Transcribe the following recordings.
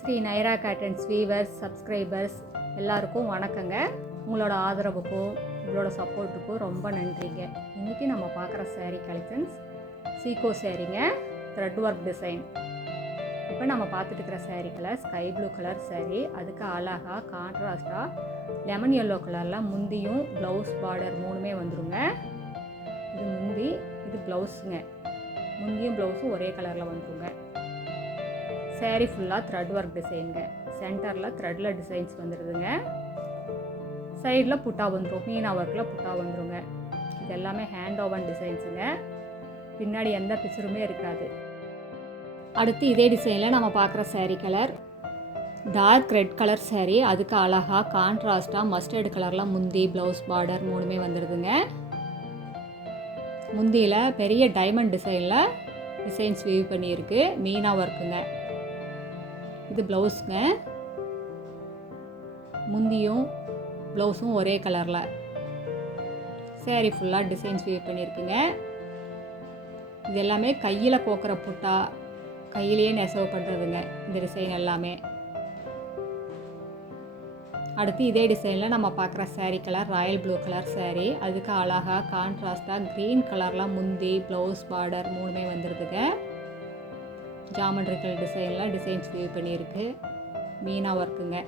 Sri Naira cottons weavers subscribers எல்லாருக்கும் வணக்கங்க. உங்களோட ஆதரவுக்கும் உங்களோட சப்போர்ட்டுக்கும் ரொம்ப நன்றிங்க. இன்றைக்கி நம்ம பார்க்குற saree collections சீகோ சாரீங்க, thread work design. இப்போ நம்ம பார்த்துட்டு இருக்கிற saree colour sky blue colour saree. அதுக்கு அழகாக கான்ட்ராஸ்டாக லெமன் எல்லோ கலரில் முந்தியும் ப்ளவுஸ் பார்டர் மூணுமே வந்துடுங்க. இது முந்தி, இது ப்ளவுஸுங்க. முந்தியும் ப்ளவுஸும் ஒரே கலரில் வந்துடுங்க. saree ஃபுல்லாக த்ரெட் ஒர்க் டிசைனுங்க. சென்டரில் த்ரெட்டில் டிசைன்ஸ் வந்துடுதுங்க. சைடில் புட்டா வந்துடும், மீனா ஒர்க்கில் புட்டா வந்துடுங்க. இது எல்லாமே ஹேண்ட் ஓவன் டிசைன்ஸுங்க. பின்னாடி எந்த பிக்சருமே இருக்காது. அடுத்து இதே டிசைனில் நம்ம பார்க்குற saree colour dark red colour saree. அதுக்கு அழகாக கான்ட்ராஸ்டாக மஸ்டர்டு கலரில் முந்தி ப்ளவுஸ் பார்டர் மூணுமே வந்துடுதுங்க. முந்தியில் பெரிய டைமண்ட் டிசைனில் டிசைன்ஸ் வீவ் பண்ணியிருக்கு, மீனா ஒர்க்குங்க. இது ப்ளவுஸுங்க. முந்தியும் ப்ளவுஸும் ஒரே கலரில் saree ஃபுல்லாக டிசைன்ஸ் வீவ் பண்ணியிருக்குங்க. இது எல்லாமே கையில் கோக்கிற புட்டா, கையிலேயே நெசவு பண்ணுறதுங்க இந்த டிசைன் எல்லாமே. அடுத்து இதே டிசைனில் நம்ம பார்க்குற saree colour Royal blue colour saree. அதுக்கு அழகாக கான்ட்ராஸ்டாக க்ரீன் கலரில் முந்தி ப்ளவுஸ் பார்டர் மூணுமே வந்துடுதுங்க. ஜாமெட்ரிக்கல் டிசைனில் டிசைன்ஸ் வீவ் பண்ணியிருக்கு, மீனா ஒர்க்குங்க.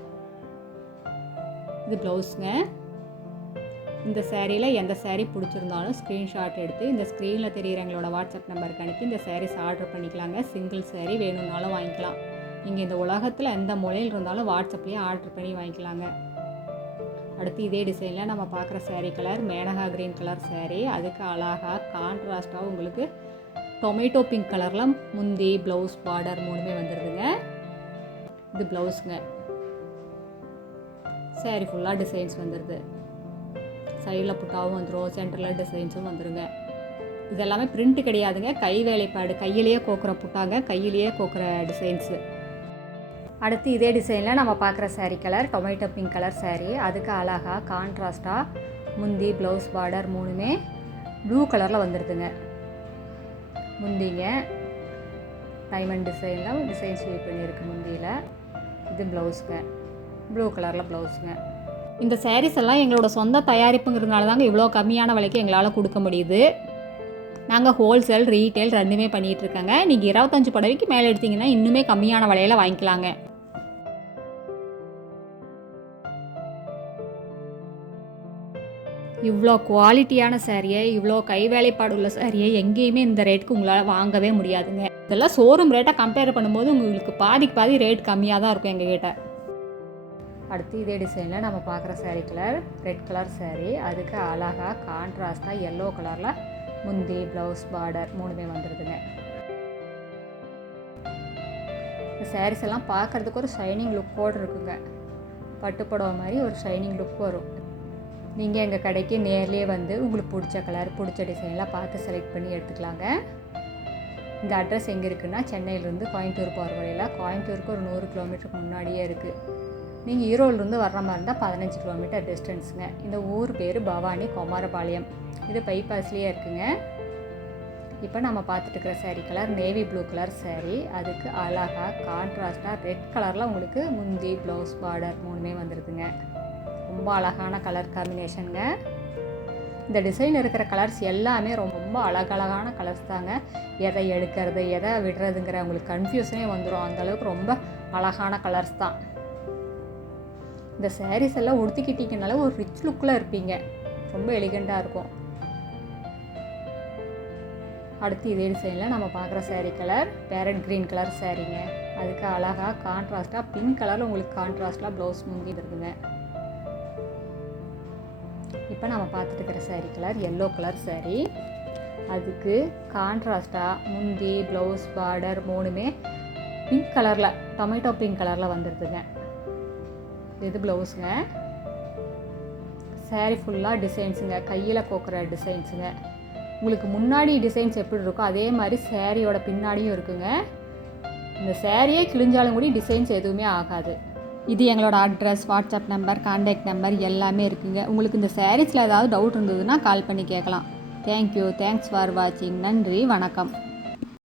இது ப்ளவுஸுங்க. இந்த சேரீயில் எந்த saree பிடிச்சிருந்தாலும் ஸ்க்ரீன்ஷாட் எடுத்து இந்த ஸ்க்ரீனில் தெரிகிற எங்களோட வாட்ஸ்அப் நம்பருக்கு அனுப்பி இந்த sarees ஆர்டர் பண்ணிக்கலாங்க. சிங்கிள் saree வேணும்னாலும் வாங்கிக்கலாம். நீங்கள் இந்த உலகத்தில் எந்த மூலையில் இருந்தாலும் வாட்ஸ்அப்லேயே ஆர்டர் பண்ணி வாங்கிக்கலாங்க. அடுத்து இதே டிசைனில் நம்ம பார்க்குற saree colour Menaka green colour saree. அதுக்கு அழகாக கான்ட்ராஸ்டாக உங்களுக்கு டொமேட்டோ பிங்க் கலரில் முந்தி ப்ளவுஸ் பார்டர் மூணுமே வந்துடுதுங்க. இது ப்ளவுஸுங்க. saree ஃபுல்லாக டிசைன்ஸ் வந்துடுது. சைடில் புட்டாவும் வந்துடும், சென்டரில் டிசைன்ஸும் வந்துடுங்க. இது எல்லாமே பிரிண்ட் கிடையாதுங்க, கை வேலைப்பாடு. கையிலேயே கோக்குற புட்டாங்க, கையிலேயே கோக்குற டிசைன்ஸு. அடுத்து இதே டிசைனில் நம்ம பார்க்குற saree colour tomato pink colour saree. அதுக்கு அழகாக கான்ட்ராஸ்டாக முந்தி ப்ளவுஸ் பார்டர் மூணுமே ப்ளூ கலரில் வந்துடுதுங்க. முந்திங்க டைமண்ட் டிசைனில் டிசைன்ஸ் வீவ் பண்ணியிருக்கு முந்தியில். இது ப்ளவுஸுங்க, ப்ளூ கலரில் ப்ளவுஸுங்க. இந்த sarees எல்லாம் எங்களோட சொந்த தயாரிப்புங்கிறதுனால தாங்க இவ்வளோ கம்மியான விலைக்கு எங்களால் கொடுக்க முடியுது. நாங்கள் ஹோல்சேல் ரீட்டைல் ரெண்டுமே பண்ணிகிட்ருக்கோங்க. நீங்கள் 25 புடவைக்கு மேலே எடுத்திங்கன்னா இன்னுமே கம்மியான விலையில் வாங்கிக்கலாங்க. இவ்வளோ குவாலிட்டியான சாரியை, இவ்வளோ கை வேலைப்பாடு உள்ள சாரியை எங்கேயுமே இந்த ரேட்டுக்கு உங்களால் வாங்கவே முடியாதுங்க. இதெல்லாம் ஷோரூம் ரேட்டை கம்பேர் பண்ணும்போது உங்களுக்கு பாதி ரேட் கம்மியாக தான் இருக்கும் எங்ககிட்ட. அடுத்து இதே டிசைனில் நம்ம பார்க்குற saree colour red colour saree. அதுக்கு அழகாக கான்ட்ராஸ்டாக எல்லோ கலரில் முந்தி ப்ளவுஸ் பார்டர் மூணுமே வந்துடுதுங்க. இந்த sarees எல்லாம் பார்க்குறதுக்கு ஒரு ஷைனிங் லுக்கோடு இருக்குங்க. பட்டு புடவை மாதிரி ஒரு ஷைனிங் லுக் வரும். நீங்கள் எங்கள் கடைக்கு நேர்லேயே வந்து உங்களுக்கு பிடிச்ச கலர் பிடிச்ச டிசைன்லாம் பார்த்து செலக்ட் பண்ணி எடுத்துக்கலாங்க. இந்த அட்ரஸ் எங்கே இருக்குன்னா சென்னையிலேருந்து கோயம்புத்தூர் போகிற வழியில், கோயம்புத்தூருக்கு ஒரு 100 கிலோமீட்டருக்கு முன்னாடியே இருக்குது. நீங்கள் ஈரோடுலேருந்து வர்ற மாதிரி இருந்தால் 15 கிலோமீட்டர் டிஸ்டன்ஸுங்க. இந்த ஊர் பேர் பவானி குமாரபாளையம். இது பைபாஸ்லேயே இருக்குங்க. இப்போ நம்ம பார்த்துட்டு இருக்கிற saree colour navy blue colour saree. அதுக்கு அழகாக கான்ட்ராஸ்டாக ரெட் கலரில் உங்களுக்கு முந்தி ப்ளவுஸ் பார்டர் மூணுமே வந்துடுதுங்க. ரொம்ப அழகான கலர் காம்பினேஷனுங்க. இந்த டிசைன் இருக்கிற கலர்ஸ் எல்லாமே ரொம்ப அழகழகான கலர்ஸ் தாங்க. எதை எடுக்கிறது எதை விடுறதுங்கிற உங்களுக்கு கன்ஃபியூஷனே வந்துடும். அந்தளவுக்கு ரொம்ப அழகான கலர்ஸ் தான். இந்த sarees எல்லாம் உடுத்திக்கிட்டிங்கனால ஒரு ரிச் லுக்கில் இருப்பீங்க, ரொம்ப எலிகண்ட்டாக இருக்கும். அடுத்து இதே டிசைனில் நம்ம பார்க்குற saree colour parrot green colour சாரீங்க. அதுக்கு அழகாக கான்ட்ராஸ்டாக பிங்க் கலரில் உங்களுக்கு கான்ட்ராஸ்டாக ப்ளவுஸ் முந்தி இருக்குங்க. இப்போ நம்ம பார்த்துட்டு இருக்கிற saree colour yellow colour saree. அதுக்கு கான்ட்ராஸ்டாக முந்தி ப்ளவுஸ் பார்டர் மூணுமே பிங்க் கலரில் டொமேட்டோ பிங்க் கலரில் வந்துடுதுங்க. இது ப்ளவுஸுங்க. saree ஃபுல்லாக டிசைன்ஸுங்க, கையில் கோக்குற டிசைன்ஸுங்க. உங்களுக்கு முன்னாடி டிசைன்ஸ் எப்படி இருக்கோ அதே மாதிரி சாரியோட பின்னாடியும் இருக்குங்க. இந்த சாரியே கிழிஞ்சாலும் கூட டிசைன்ஸ் எதுவுமே ஆகாது. இது எங்களோட address, WhatsApp number, contact number எல்லாமே இருக்குங்க. உங்களுக்கு இந்த சாரீஸில் ஏதாவது டவுட் இருந்ததுன்னா கால் பண்ணி கேட்கலாம். தேங்க்யூ, தேங்க்ஸ் ஃபார் வாட்சிங். நன்றி, வணக்கம்.